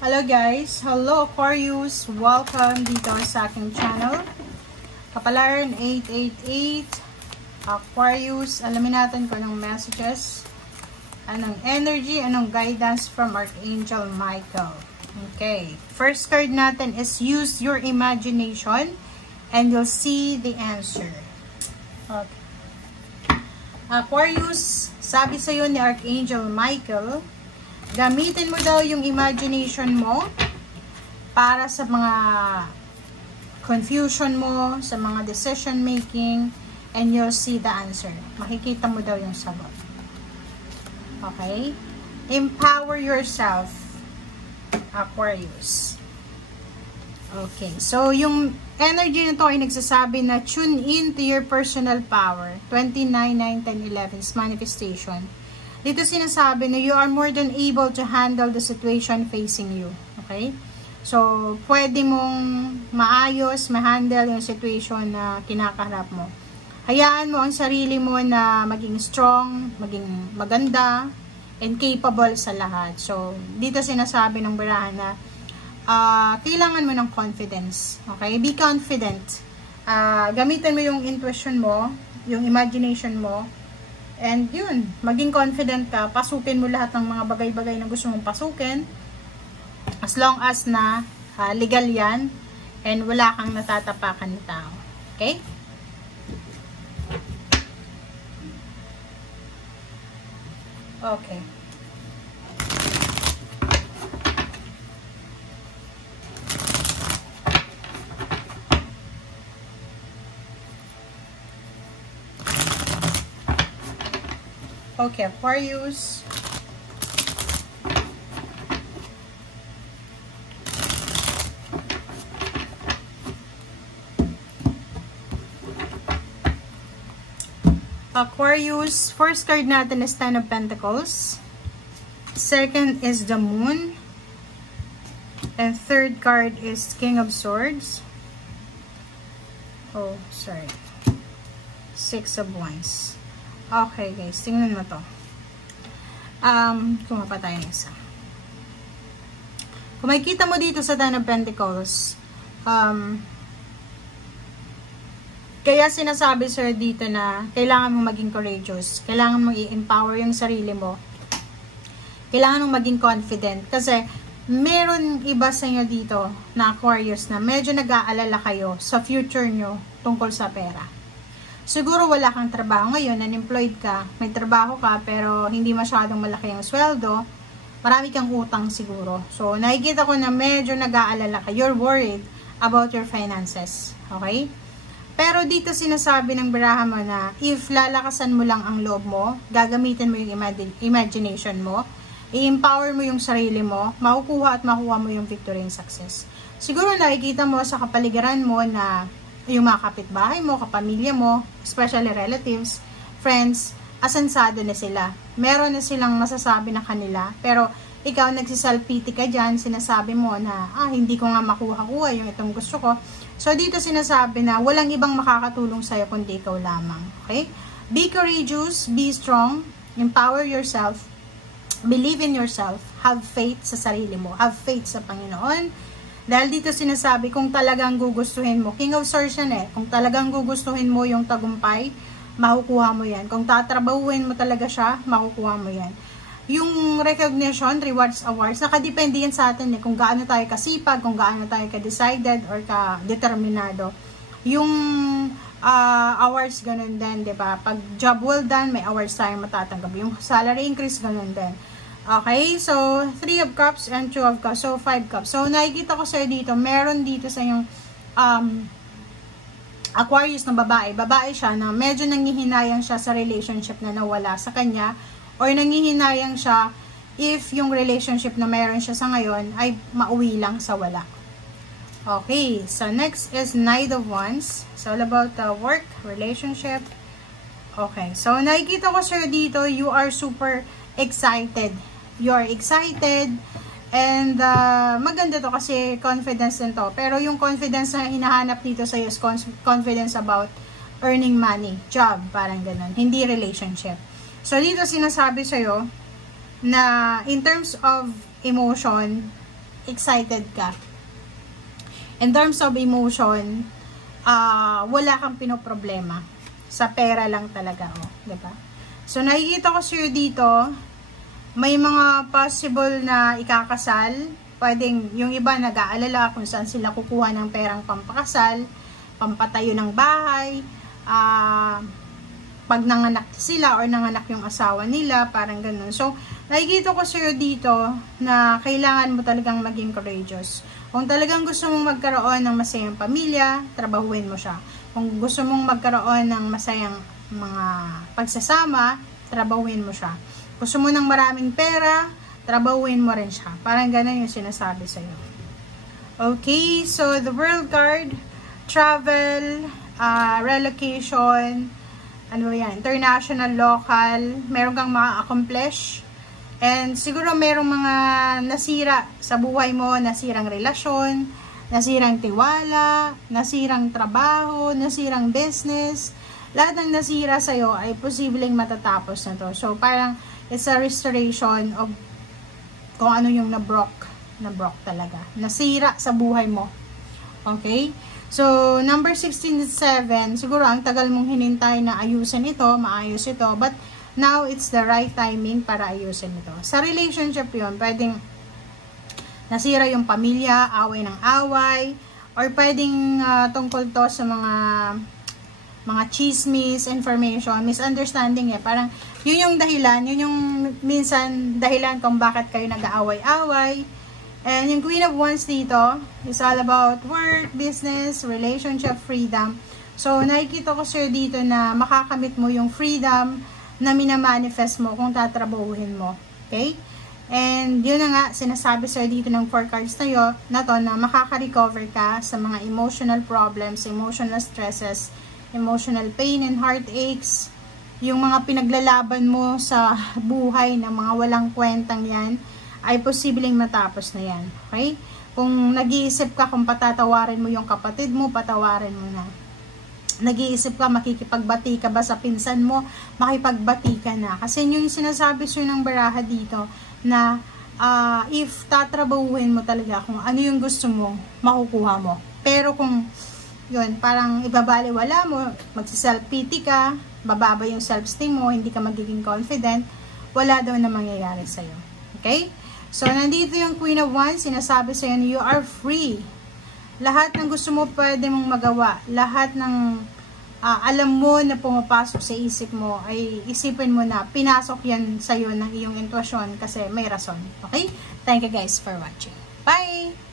Hello guys! Hello Aquarius! Welcome dito sa aking channel. Kapalaran 888 Aquarius. Alamin natin kung anong messages, anong energy, anong guidance from Archangel Michael. Okay. First card natin is use your imagination and you'll see the answer. Okay. Aquarius, sabi sa'yo ni Archangel Michael, gamitin mo daw yung imagination mo para sa mga confusion mo, sa mga decision making, and you'll see the answer. Makikita mo daw yung sagot. Okay? Empower yourself, Aquarius. Okay. So, yung energy nito ay nagsasabi na tune in to your personal power. 29, 9, 10, 11 is manifestation. Dito sinasabi na you are more than able to handle the situation facing you. Okay? So, pwede mong maayos, ma-handle yung situation na kinakaharap mo. Hayaan mo ang sarili mo na maging strong, maging maganda, and capable sa lahat. So, dito sinasabi ng barahan na kailangan mo ng confidence. Okay? Be confident. Gamitin mo yung intuition mo, yung imagination mo, and yun, maging confident ka, pasukin mo lahat ng mga bagay-bagay na gusto mong pasukin, as long as na legal yan, and wala kang natatapakan na tao. Okay? Okay. Okay, Aquarius. Aquarius, first card natin is Ten of Pentacles. Second is the Moon. And third card is King of Swords. Oh, sorry. Six of Wands. Okay guys, tingnan mo to. Kumapa tayo ng isa. Kung makikita mo dito sa Ten of Pentacles, kaya sinasabi sir dito na kailangan mong maging courageous. Kailangan mong i-empower yung sarili mo. Kailangan mong maging confident. Kasi meron iba sa inyo dito na Aquarius na medyo nag-aalala kayo sa future nyo tungkol sa pera. Siguro wala kang trabaho ngayon, unemployed ka, may trabaho ka, pero hindi masyadong malaki ang sweldo, marami kang utang siguro. So, nakikita ko na medyo nag-aalala ka, you're worried about your finances, okay? Pero dito sinasabi ng baraha mo na, if lalakasan mo lang ang loob mo, gagamitin mo yung imagination mo, i-empower mo yung sarili mo, makukuha at makuha mo yung victory and success. Siguro nakikita mo sa kapaligiran mo na yung mga kapitbahay mo, kapamilya mo, especially relatives, friends, asansado na sila. Meron na silang masasabi na kanila, pero ikaw nagsiself-pity ka dyan, sinasabi mo na, hindi ko nga makuha-kuha yung itong gusto ko. So, dito sinasabi na walang ibang makakatulong sa'yo kundi ikaw lamang. Okay? Be courageous, be strong, empower yourself, believe in yourself, have faith sa sarili mo, have faith sa Panginoon. Dahil dito sinasabi, kung talagang gugustuhin mo, King of Swords yan kung talagang gugustuhin mo yung tagumpay, makukuha mo yan. Kung tatrabahuin mo talaga siya, makukuha mo yan. Yung recognition, rewards, awards, nakadepende yan sa atin kung gaano tayo kasipag, kung gaano tayo ka-decided or ka-determinado. Yung awards, ganun din, diba? Pag job well done, may awards tayong matatanggap. Yung salary increase, ganun din. Okay, so 3 of Cups and 2 of Cups, so 5 Cups. So nakikita ko sa'yo dito, meron dito sa yung Aquarius na babae. Babae siya na medyo nangihinayang siya sa relationship na nawala sa kanya, or nangihinayang siya if yung relationship na meron siya sa ngayon ay mauwi lang sa wala. Okay, so next is Knight of Wands. So all about work, relationship. Okay, so nakikita ko sa'yo dito, you are super excited. You're excited and maganda to kasi confidence din to. Pero yung confidence na hinahanap dito sa is confidence about earning money, job, parang ganun. Hindi relationship. So dito sinasabi sa'yo na in terms of emotion, excited ka. In terms of emotion, wala kang pinoproblema. Sa pera lang talaga, diba? So, nakikita ko sa'yo dito, may mga possible na ikakasal. Pwedeng, yung iba nag-aalala kung saan sila kukuha ng perang pampakasal, pampatayo ng bahay, pag nanganak sila or nanganak yung asawa nila, parang ganun. So, nakikita ko sa'yo dito na kailangan mo talagang maging courageous. Kung talagang gusto mong magkaroon ng masayang pamilya, trabahuin mo siya. Kung gusto mong magkaroon ng masayang mga pagsasama, trabahuin mo siya. Gusto mo ng maraming pera, trabahuin mo rin siya. Parang ganun yung sinasabi sa'yo. Okay, so the world card, travel, relocation, ano yan, international, local, meron kang ma-accomplish, and siguro merong mga nasira sa buhay mo, nasirang relasyon, nasirang tiwala, nasirang trabaho, nasirang business, lahat ng nasira sa'yo ay posibleng matatapos na to. So, parang it's a restoration of kung ano yung na-broke talaga, nasira sa buhay mo. Okay? So, number 16 is 7. Siguro, ang tagal mong hinintay na ayusin ito, maayos ito. But, now, it's the right timing para ayusin ito. Sa relationship yun, pwedeng nasira yung pamilya, away ng away, or pwedeng tungkol to sa mga chismis, information, misunderstanding Parang, yun yung dahilan, yun yung minsan dahilan kung bakit kayo nag-aaway-away. And yung Queen of Wands dito is all about work, business, relationship, freedom. So, nakikita ko sa'yo dito na makakamit mo yung freedom na minamanifest mo kung tatrabahuhin mo. Okay? And yun na nga, sinasabi sa'yo dito ng 4 cards na to na makaka-recover ka sa mga emotional problems, emotional stresses, emotional pain and heartaches, yung mga pinaglalaban mo sa buhay na mga walang kwentang yan, ay posibleng matapos na yan. Okay? Kung nag-iisip ka kung patatawarin mo yung kapatid mo, patawarin mo na. Nag-iisip ka, makikipagbati ka ba sa pinsan mo, makipagbati ka na. Kasi yung sinasabi sa'yo ng baraha dito, na if tatrabahuin mo talaga kung ano yung gusto mo, makukuha mo. Pero kung yun, parang ibabaliwala mo, magsi-self-pity ka, bababa yung self-esteem mo, hindi ka magiging confident, wala daw na mangyayari sa'yo. Okay? So, nandito yung Queen of Wands, sinasabi sa'yo na you are free. Lahat ng gusto mo pwede mong magawa. Lahat ng alam mo na pumapasok sa isip mo, ay isipin mo na pinasok yan sa'yo ng iyong intuition kasi may rason. Okay? Thank you guys for watching. Bye!